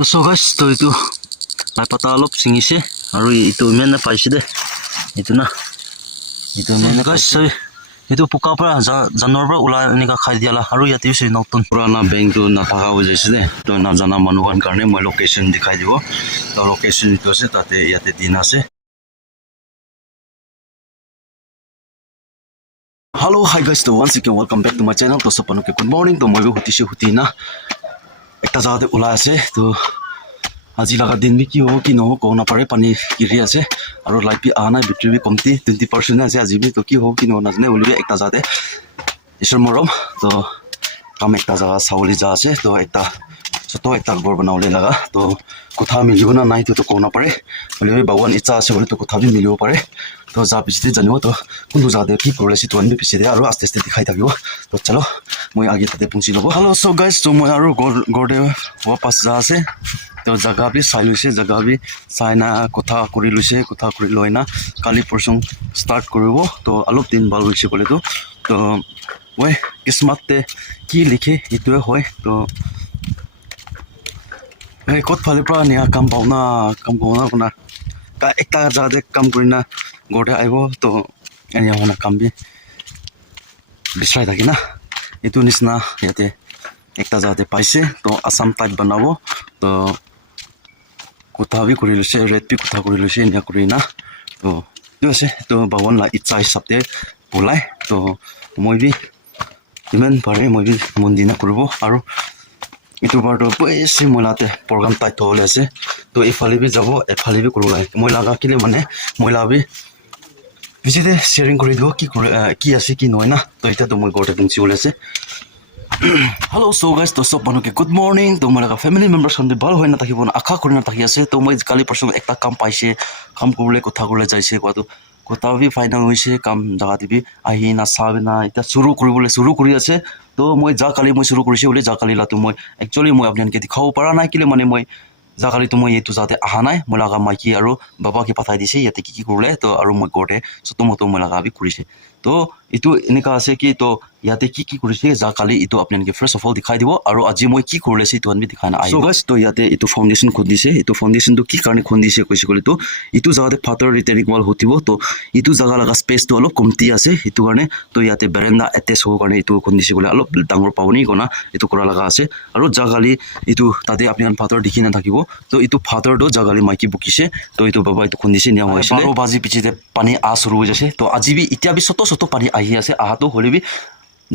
So guys, itu ay patalop singise aru itu men na paise de itu na itu men na guys itu puka pra janor pra ula ni ka khai diala aru yate se nokton purana bank tu na thaka ho jaise de to na jana manu kan karne moi location dikhai dibo to location itu ase tate yate din ase. Hello, hi guys, so once again welcome back to my channel. To sapano ke good morning to moi huti na ekta jagate ula ase to আজি laga din bi ki ho ki no ko na pare pani giri ase aru light bi ana battery bi komti 20% ase aji bi to ki ho ki no na jane ulbi ekta jate isor morom to kam ekta jaga sauli ja ase to ekta soto ekta gor banaule laga to kotha milibo na nai to ko na pare ulbi bhagwan icha ase bole to kotha bi milibo pare to ja pichite janibo to kundu jate ki kore si to an bi pichite aru aste aste dikhai thakibo to chalo moi age tate pungchi lobo. Hello, so guys, to moi aru gorde wapas ja ase to jaga bi sai luise jaga bi sai na kotha kori luise kotha kori loina kali portion start koribo to alop din bal luise kole to moi kismat te ki likhe itu hoy to ei kot phale pra nia kam pauna kuna ka ekta jade kam korina gorde aibo to ania hona kam bi bisrai thakina itu nisna yate ekta jate paise to assam type banabo to kotha bi kori luse red bi kotha kori luse nia korina to tu ase to bawon la ichha hisapte pulai to moi bi iman pare moi bi mondina koribo aru itu bar to beshi molate program tai thole ase to ifale bi jabo ifale bi koro lai moi laga kile mane moi labi visite sharing kori do ki ase ki noina to eta to moi gorte pungchi ole ase. Hello, so guys, to sob ke good morning to mala family members kan bal hoina takibon akha korina taki ase to moi kali person ekta kam paise kam korle kotha korle jaise kwa to kotha bi final hoise kam jaga dibi ahi na sabena eta shuru koribole shuru kori ase to moi ja kali moi shuru korise bole ja kali la to moi actually moi apnan ke dikhao para nai kile mane moi ja kali to moi etu jate aha nai mola ga maiki aru baba ke pathai dise yate ki korle to aru moi gorte soto moto mola ga bi korise to itu enika ase ki to yate ki korise ja kali itu apnan ke first of all dikhai dibo aru aji moi ki korle se to an bi dikhana ai. So guys, to yate itu foundation khondise itu foundation to ki karne khondise koise kole to itu jagate pathor retaining wall hotibo to itu jaga laga space to alop komti ase itu karne to yate veranda attach ho karne itu khondise kole alop dangor pauni kona itu kora laga ase aru jagali itu tate apnan pathor dikhina thakibo to itu pathor do jagali maiki bukise to itu baba itu khondise nia hoisile 12 baji pichite pani a suru ho jase to aji bi itia bi soto pani ahi ase aha to hole bi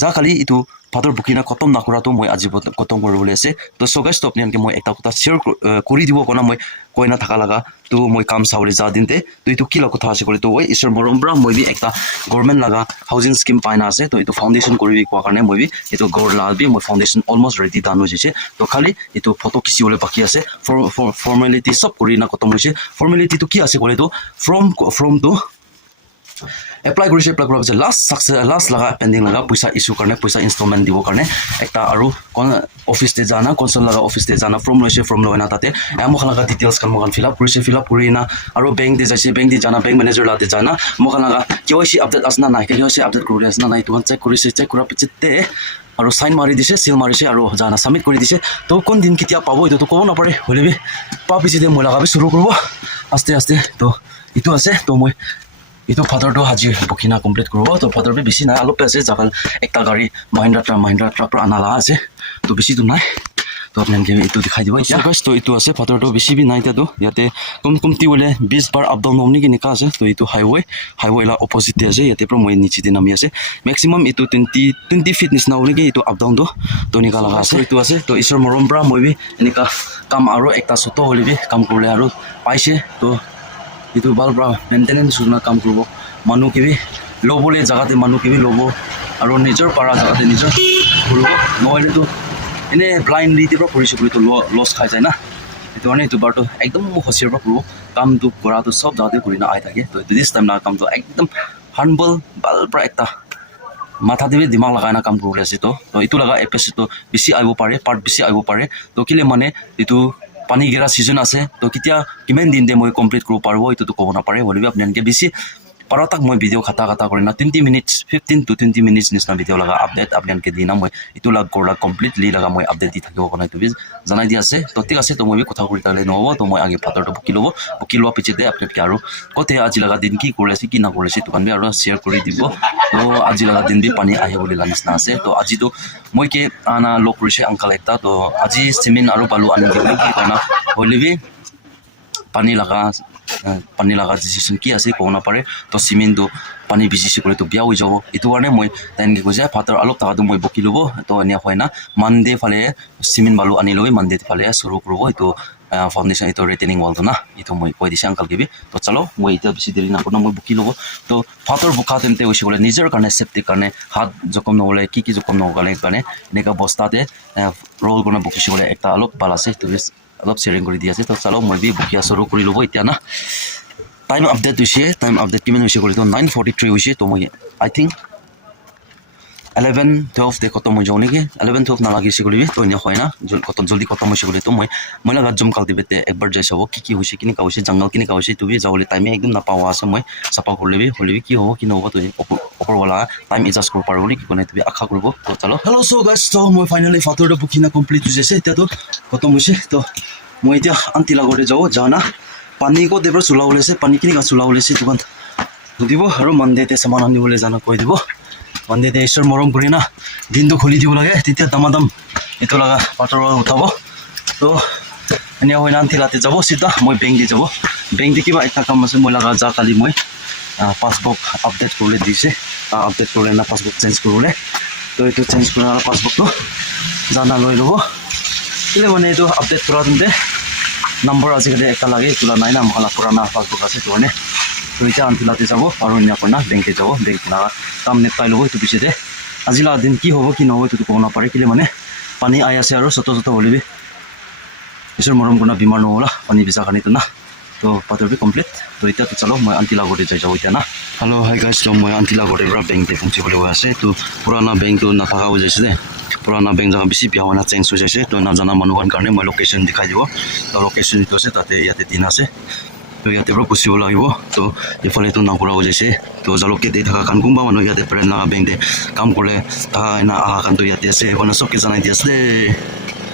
ja kali itu pathor bukina kotom nakura to moi aji kotom koribole ase to so guys to apnian ke moi ekta kota share kori dibo kona moi koina thaka laga to moi kam saule ja dinte to itu kila kotha ase kole to oi isor morom bra moi bi ekta government laga housing scheme paina ase to itu foundation koribi kwa karne moi bi itu gor la bi moi foundation almost ready done ho jese to khali itu photo kisi ole baki ase formality sab korina kotom hoise formality to ki ase kole to from to apply korise apply kora last success last laga pending laga paisa issue karne paisa installment dibo karne ekta aru office te jana console laga office te jana from loina tate amo laga details kan mogan fill up kurina aru bank te jaise bank te jana bank manager la te jana mogan laga KYC update asna nai KYC update kori asna nai tuan check kora pichite aru sign mari dise seal marise aru jana submit kori dise to kon din kitia pabo itu to kobo na pare holebi pa pichite moi laga bi shuru korbo aste to itu ase to moi itu father do haji bukina complete korobo to father be bisi na alop ase jakal ekta gari Mahindra truck ra anala ase to bisi tu nai to apnan ke itu dikhai dibo ya guys to itu ase father do bisi bi nai ta do yate komti wole 20 bar up down omni ke nika ase to itu highway la opposite ase yate pro moi nichi de nami ase maximum itu 20 feet nisna omni ke itu up down do to nika laga ase itu ase to isor morom bra moi bi enika kam aro ekta soto holi bi kam korle aru paise to itu balbra maintenance suna kam korbo manu ke bi lobole jagate manu ke bi lobo aru nijor para jagate nijor korbo noile to ene blindly te pro police to loss khai jai na itu ane itu barto ekdom hosir pro korbo kam tu kora to sob jagate korina ai thake to this time na kam to ekdom humble balbra ekta matha debi dimag lagai na kam korle ase to itu laga episode to bisi aibo pare part bisi aibo pare to kile mane itu pani gera season ase to kitia kimen din de moi complete koro parbo itu to kobo na pare holibi apnan ke bisi paratak moi video khata kori na 20 minutes 15 to 20 minutes nisna video laga update upload ke dina moi itu lag gorla completely laga moi update di thakibo kona tu janai di ase to tik ase to moi bi kotha kori tale no to moi age pator to bukilobo piche de update ke aru kote aji laga din ki kore ase ki na kore ase to kan bi aru share kori dibo to aji laga din bi pani ahe bole la nisna ase to aji to moi ke ana lok kore uncle ekta to aji cement aru balu ani ki kana holebi pani laga decision ki ase kona pare to cement do pani bisi sikole to bia hoi jabo itu karone moi taine ki koise pator alop taka to moi bokilobo to ania hoina monday phale cement balu ani loi monday phale suru krobo itu foundation itu retaining wall to na itu moi koi dise uncle gibi to chalo moi eta bisi deri na kono moi bokilobo to pator bukha tente hoise bole nijer karone safety karone hat jokom no hole ki jokom no gale karone neka bosta te roll gona bokisi bole ekta alop bala ase to alop sharing kori di ase to chalo moi bi bukia suru kori lobo itia na time update kimen hoise kori to 9:43 hoise to moi I think 11-12 de kotom hoy jone ki 11-12 na lagi sikoli to nya hoina kotom joldi kotom hoise kori to moi laga jum kal dibete ekbar jai sabo ki hoise kini ka hoise jungle kini ka hoise tu bi jawle time ekdum na pawa ase moi sapa korle bi holebi ki hobo ki no hobo to opor wala time adjust kor parbo ki kone tu bi akha korbo to chalo hello so guys to moi finally fator do bukina complete hoise ta to kotom hoise to moi tia anti lagore jao jana pani ko debra sula hole se pani kini ka sula hole se tukan dibo aru monday te saman ani hole jana koi dibo monday te ishor morom kurina din do kholi dibo lage titia damadam itu laga pator uthabo to ania hoina anti late jabo sita moi bank di jabo bank di kiba ekta kam ase moi laga ja kali moi passbook update korle dise update korle na passbook change korle to itu change korna passbook to jana loi lobo ile mane itu update kora dinde number azikale ekta lage tula nai na mala purana passbook ase to ne to ita antilate jabo aru nya kona bank jabo bank na kam net pai lobo itu piche de azila din ki hobo ki no hobo to kona pare kile mane pani aya ase aru soto holebi isor morom kona bimar no hola pani bisa khani to na to pator bi complete to ita to chalo moi antila gore jai jabo ita na hello hi guys to moi antila gore bra bank de pungche bole ase to purana bank to na thaka ho jaise de purana bank jaga bisi bia wana change ho jaise to na jana manuhan karne moi location dikhai dibo to location to ase tate yate din ase to yate bro possible laibo to efale to na pura ho jaise to jalok ke de thaka kan kumba manu yate pren na bank de kam kole ta na aha kan to yate ase wana sok ke janai di ase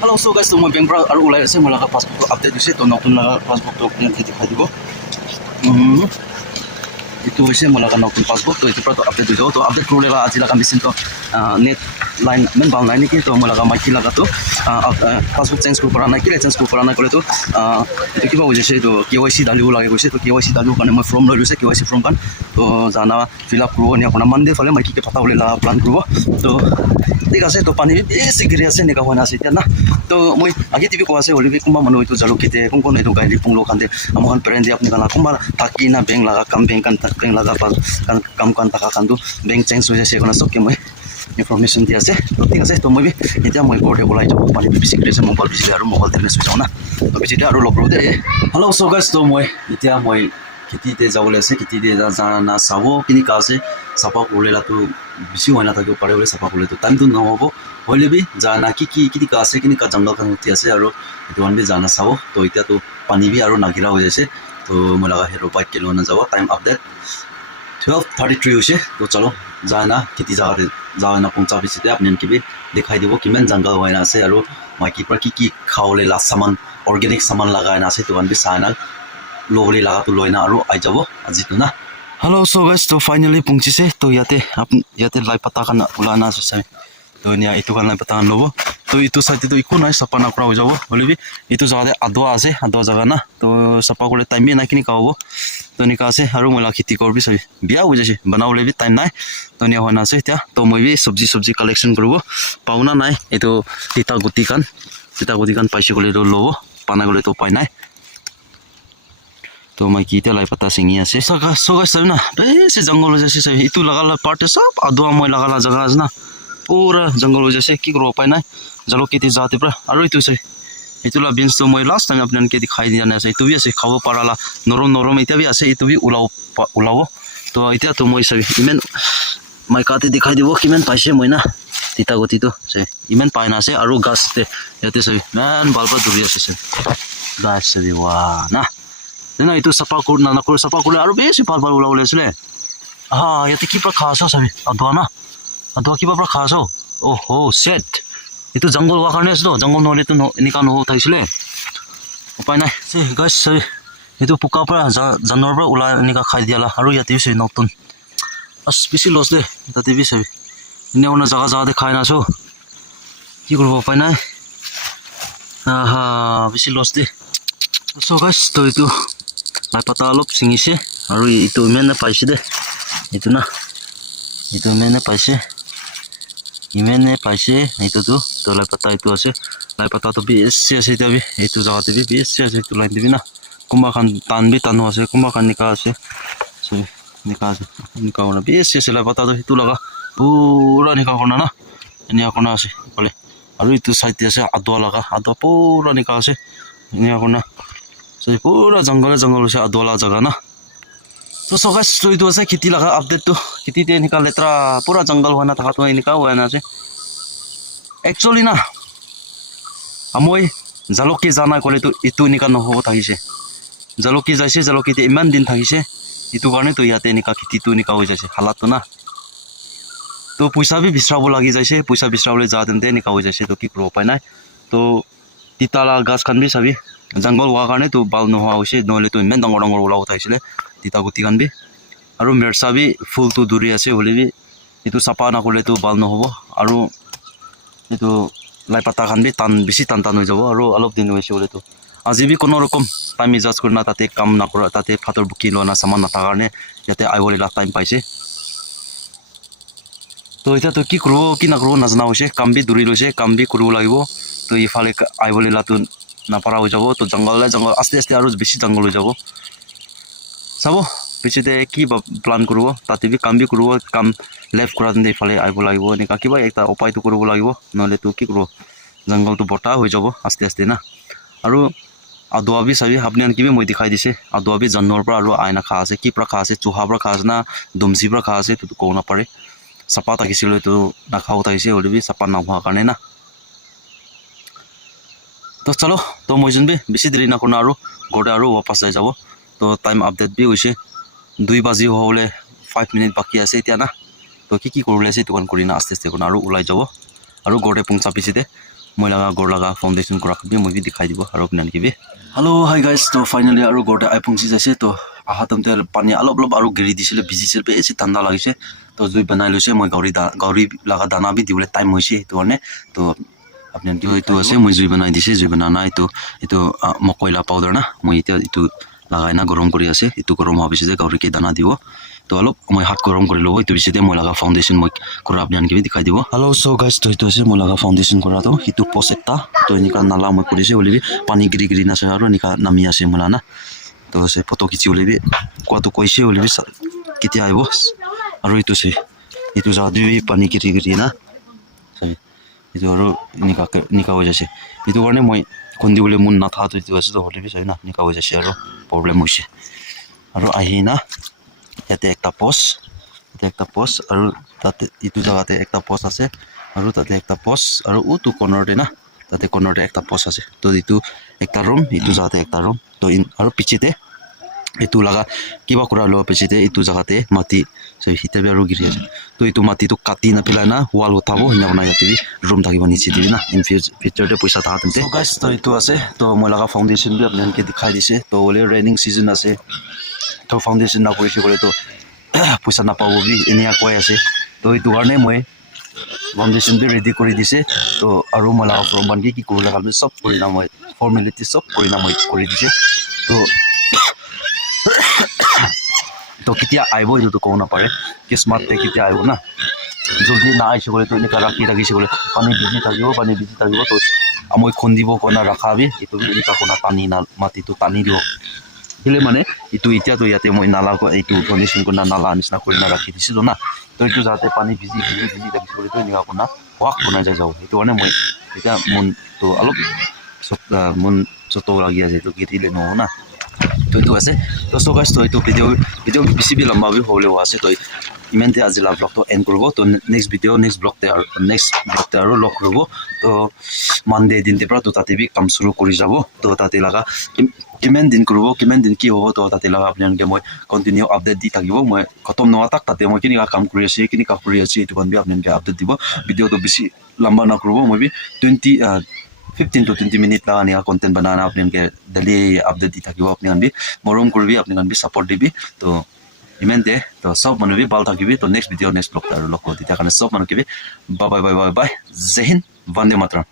hello so guys to moi bank bra aru ulai ase mola ka passport to update dise to notun laga passport to kene dikhai dibo itu hoise mola ka notun passport to itu pra to update dijo to update korle la ajila ka machine to net line men bang line ki to mola ka maki laga to passport change ko parana ki change ko parana kole to itu kiba hoise to KYC dalu lage hoise to KYC dalu kane moi form loi hoise KYC form kan to jana fill up korbo ni apna monday phale maki ke pata hole la plan korbo to ঠিক আছে তো পানি বেছি গিৰি আছে নেকা হোৱা আছে এতিয়া না তো মই আগে টিভি কোৱা আছে হলিবি কোনোবা মানুহ এইটো জালুকিতে কোন এইটো গাড়ী পুংলো খান্তে আমখান পেৰেণ্টি আপুনি কানা কোনোবা থাকি না বেংক লাগা কাম বেংক কান বেংক লাগা কাম কান থাকা কানটো বেংক চেঞ্জ হৈ যাইছে এখন চবকে মই ইনফৰমেশ্যন দি আছে তো ঠিক আছে তো মই এতিয়া মই ঘৰতে ওলাই যাব পানী বেছি গিৰি আছে মোবাইল বেছি আৰু মোবাইল তেনে চুই যাওঁ না তো বেছি আৰু লগ কৰোঁ দে হেল্ল' চ' গাইজ তো মই এতিয়া মই খেতিতে যাবলৈ আছে খেতিতে জানা চাব কিনি কা আছে চাফা কৰিলেতো বেছি হৈ নাথাকিব পাৰে বোলে চাফা কৰিলেতো টাইমটো নহ'ব হ'লেবি জানা কি কা আছে কিনি কা জংঘলখন উঠি আছে আৰু এইটো আমি জানা চাব তো এতিয়াতো পানী বি আৰু নাগিৰা হৈ যাইছে তো মই লগা হেৰো বাইক কে লৈ নাযাব টাইম আপডেট 12:33 হৈছে তো চলো জানা খেতি জাগাতে যাওঁ না পঞ্চা পিছতে আপুনি কিবি দেখাই দিব কিমান জংঘল হৈ আছে আৰু মাইকি পৰা কি খাবলৈ লাষ্ট সামান অৰ্গেনিক সামান লগাই না আছে তো আমি চাইনা লবলি লাগাটো লৈ না আৰু আই যাব আজিতো না hello so guys to finally pungchise to yate lai pata kana ulana ase to nia itu kan lai pata lobo to itu site to iku nai sapa na pra ho jabo holibi itu jaga adwa ase adwa jaga na to sapa kole time na kini ka hobo to nika ase aru mola khiti korbi sabi bia ho jase banaule bi time nai to nia hona ase tia to moi bi sabji collection korbo pauna nai eto tita guti kan paise kole do lobo pana kole to pai nai तो मैं कीते लाई पता सिंगी আছে सोगा सब ना बेसे जंगल जैसे सब इतु लगाला पार्ट सब आदवा মই लगाला जगह আছে ना पूरा जंगल जैसे की करो पाए ना जलो केति जाते पर আৰু ইতু আছে ইতুলা বিনস তো মই লাস্ট টাইম আপনান কে দিখাই দিয়া না আছে ইতু বি আছে খাব পারালা নরম ইতা বি আছে ইতু বি উলাও তো ইতা তো মই সব ইমেন মই কাতে দিখাই দিব কিমান পাইছে মই না তিতা গতি তো সে ইমেন পাই না আছে আৰু গাছতে ইয়াতে সব মান বালবা ধৰি আছে সে গাছ সে ৱা না না itu sapa kur na kur sapa kur aru besi pal pal ula ule sule ইয়াতে কি পৰা খা আছ চাবি আদোৱা না আদোৱা কিবা পৰা খা আছ অ' ছেট এইটো জংঘল হোৱাৰ কাৰণে আছে ন জংঘল নহ'লেতো এনেকুৱা থাকিছিলে উপায় নাই গাইছ চাবি এইটো পোকাৰ পৰা জানোৱাৰ পৰা ওলাই এনেকুৱা খাই দিয়ালা আৰু ইয়াতে চাবি নতুন বেছি লছ দে তাতে বি চাবি এনে মানে জাগাতে খাই নাছো কি কৰিব উপায় নাই বেছি লছ দে চ' গাইছ তো এইটো লাই পাতা অলপ ছিঙিছে আৰু এইটো ইমানে পাইছে দে এইটো না এইটো ইমানে পাইছে এইটোতো তো লাই পাতা এইটো আছে লাই পাতাটো বেছি আছে এতিয়া বি এইটো জাগাতে বি বেছি আছে এইটো লাইন দিবি না কোনোবা খান টানো আছে কোনোবা খান নিকা আছে নিকা আছে নিকা কৰা বেছি আছে লাই পাতাটো সেইটো লগা পুৰা নিকা কৰা না এনেকুৱা কৰা আছে ক'লে আৰু এইটো চাইডে আছে আদোৱা লগা আদোৱা পুৰা নিকা আছে এনেকুৱা কৰা পুৰা জংঘল আছে আদোৱা লগা জেগা না তো সগাই এইটো আছে খেতি লগা আপডেটটো খেতিতে এনেকুৱা লেতেৰা পুৰা জংঘল হোৱা না থকাটো এনেকুৱা হোৱা না আছে একচুৱেলি না মই জালুকি জানা ক'লেতো এইটো এনেকুৱা নহ'ব থাকিছে জালুকি যাইছে জালুকিতে ইমান দিন থাকিছে এইটো কাৰণেতো ইয়াতে এনেকুৱা খেতিটো এনেকুৱা হৈ যাইছে হালাতটো না তো পইচা বি বিচাৰিব লাগি যাইছে পইচা বিচাৰিবলৈ যা তেন্তে এনেকুৱা হৈ যাইছে তো কি কৰিব উপায় নাই তো তিতালা গাছ খান বি চাবি জংঘল হোৱাৰ কাৰণেতো ভাল নোহোৱা হৈছে নহ'লেতো ইমান ডাঙৰ ওলাব থাকিছিলে তিতা গুটি খান বি আৰু মিৰ্চা বি ফুলটো দূৰি আছে হ'লে বি এইটো চাফা নকৰিলেতো ভাল নহ'ব আৰু এইটো লাই পাতা খান বি বেছি টান হৈ যাব আৰু অলপ দিন হৈছে হ'লেতো আজি বি কোনো ৰকম টাইম এডজাষ্ট কৰি না তাতে কাম নকৰা তাতে ফাটৰ বুকি লোৱা না চামান নাথাকাৰ কাৰণে ইয়াতে আহিবলৈ টাইম পাইছে তো এতিয়াতো কি কৰিব কি নকৰিব নাজানা হৈছে কাম বি দূৰি লৈছে কাম বি কৰিব লাগিব তো ইফালে আহিবলৈ লাটো নাপাৰা হৈ যাব তো জংঘল আস্তে আৰু বেছি জংঘল হৈ যাব চাব পিছতে কি প্লান কৰিব তাতে বি কাম লেফ্ট কৰা তেন্তে ইফালে আহিব লাগিব এনেকুৱা কিবা এটা উপায়টো কৰিব লাগিব নহ'লেতো কি কৰিব জংঘলটো বতাহ হৈ যাব আস্তে না আৰু আদোৱা বি চাবি আপুনি আনকি মই দেখাই দিছে আদোৱা বি জানোৱাৰ পৰা আৰু আইনা খা আছে কি পৰা খা আছে চুহা পৰা খা আছে না দুমচি পৰা খা আছে সেইটো ক'ব নাপাৰে চাপা থাকিছিলে তো নাখাও থাকিছে হ'লে বি চাপা নোহোৱাৰ কাৰণে না তো চলো তো মই যোনবি বেছি দেৰি নকৰোঁ আৰু ঘৰতে আৰু ৱাপাছ যাই যাব তো টাইম আপডেট বি হৈছে 2 বাজি হ'লে 5 মিনিট বাকী আছে এতিয়া না তো কি কৰিবলৈ আছে এইটো কৰি না আস্তে কৰি আৰু ওলাই যাব আৰু ঘৰতে পঞ্চা পিছিতে মই ঘৰ লগা ফাউণ্ডেশ্যন কৰা বি মই দেখাই দিব আৰু আপুনি আনকি হেল্ল' হাই গাইজ তো ফাইনেলি আৰু ঘৰতে পঞ্চি যাইছে তো আহা টাইমতে পানী অলপ আৰু গেৰি দিছিলে ভিজিছিল বেছি ঠাণ্ডা লাগিছে তো জুই বনাই লৈছে মই গাহৰি লগা দানা বি দিবলৈ টাইম হৈছে সেইটো কাৰণে তো আপুনি এইটো আছে মই জুই বনাই দিছে জুই বনা নাই এইটো মকইলা পাউডাৰ না মই এতিয়া এইটো লাগাই না গৰম কৰি আছে এইটো গৰম হোৱাৰ পিছতে গাহৰিকে দানা দিব তো অলপ মই হাত গৰম কৰি ল'ব এইটো পিছতে মই লগা ফাউণ্ডেশ্যন মই কৰা আপুনি আনকি দেখাই দিব হেল্ল' চ' গাইজ তো এইটো আছে মই লগা ফাউণ্ডেশ্যন কৰাটো সেইটো পষ্ট এটা তো এনেকুৱা নালা মই কৰিছে হ'লে পানী গিৰি নাছে আৰু এনেকুৱা নামি আছে মোলা না তো আছে ফটো খিচি হ'লে কোৱাটো কৈছে হ'লে কেতিয়া আহিব আৰু এইটো আছে এইটো জাগাত পানী গিৰি না এইটো আৰু এনেকুৱা হৈ যাইছে এইটো কাৰণে মই খুন্দিবলৈ মন নাথাকাটো এইটো আছে হ'লে চাবি না এনেকুৱা হৈ যাইছে আৰু প্ৰব্লেম হৈছে আৰু আহি না ইয়াতে একটা পষ্ট আৰু তাতে এইটো জাগাতে একটা পষ্ট আছে আৰু তাতে একটা পষ্ট আৰু উটো কৰ্ণৰতে না তাতে কৰ্ণৰতে একটা পষ্ট আছে তো এইটো একটা ৰুম এইটো জাগাতে একটা ৰুম তো আৰু পিছতে এইটো লগা কিবা কৰা লোৱা পিছতে এইটো জাগাতে মাটি হিতাবি আৰু গিৰি আছে তো এইটো মাটিটো কাটি নাপেলাই না ৱাল উঠাব সেনেকুৱা ইয়াতে ৰুম থাকিব নিচে দিবি না ইন ফিউচাৰতে পইচা থকা তেন্তে গাইজ তো এইটো আছে তো মই লগা ফাউণ্ডেশ্যন বি আপোনালোকে দেখাই দিছে তো হ'লে ৰেইনিং ছিজন আছে তো ফাউণ্ডেশ্যন নকৰিছে ক'লেতো পইচা নাপাব বি এনেকুৱা কৈ আছে তো এইটো কাৰণে মই ফাউণ্ডেশ্যন বি ৰেডি কৰি দিছে তো আৰু মই লগা প্ৰমাণ কি কৰিব লগা চব কৰি না মই ফৰ্মেলিটি চব কৰি না মই কৰি দিছে তো কেতিয়া আহিব এইটোতো ক'ব নাপাৰে কিস্মাতে কেতিয়া আহিব না জলদি না আহিছে ক'লেতো এনেকুৱা ৰাখিছে ক'লে পানী ভিজি থাকিব তো মই খুন্দিব কনা ৰাখাবি এইটো এনেকুৱা কনা টানি মাটিটো টানি দিব দিলে মানে এইটো এতিয়াতো ইয়াতে মই নালা এইটো ফাউণ্ডেশ্যন কৰি নালা নিচিনা কৰি না ৰাখি দিছিলোঁ না তো এইটো যাতে পানী ভিজি থাকিছে ক'লেতো এনেকুৱা কনা ৱাক বনাই যাই যাব সেইটো কাৰণে মই এতিয়া মনটো অলপ মন চত লাগি আছে এইটো গিৰিলে নহ'ব না তো এইটো আছে তো চ' গাইজ তো এইটো ভিডিঅ' বেছি লম্বা বি হ'বলৈ হোৱা আছে তো ইমানতে আজি ব্লগটো এণ্ড কৰিব তো নেক্সট ব্লগতে আৰু লগ কৰিব তো মানডে দিনতে পৰা তো তাতে বি কাম চুৰু কৰি যাব তো তাতে লগা কিমান দিন কৰিব কিমান দিন কি হ'ব তো তাতে লগা আপোনালোকে মই কণ্টিনিউ আপডেট দি থাকিব মই খতম নোহোৱা তাক তাতে মই কেনেকুৱা কাম কৰি আছোঁ কেনেকুৱা কৰি আছোঁ এইটো কাৰণে আপোনালোকে আপডেট দিব ভিডিঅ'টো বেছি লম্বা নকৰিব মই 15 to 20 মিনিট লগা এনেকুৱা কণ্টেণ্ট বনাই আপোনালোকে ডেইলি আপডেট দি থাকিব আপোনালোকে মৰম কৰিবি আপোনালোকে ছাপৰ্ট দিবি তো ইমান দে তো চব মানুহ ভাল থাকিবি তো নেক্সট ভিডিঅ' নেক্সট ব্লগ আৰু লগ হ'ব তেতিয়া কাৰণে চব মানুহকে bye bye bye bye bye জয় হিন্দ বন্দে মাতৰম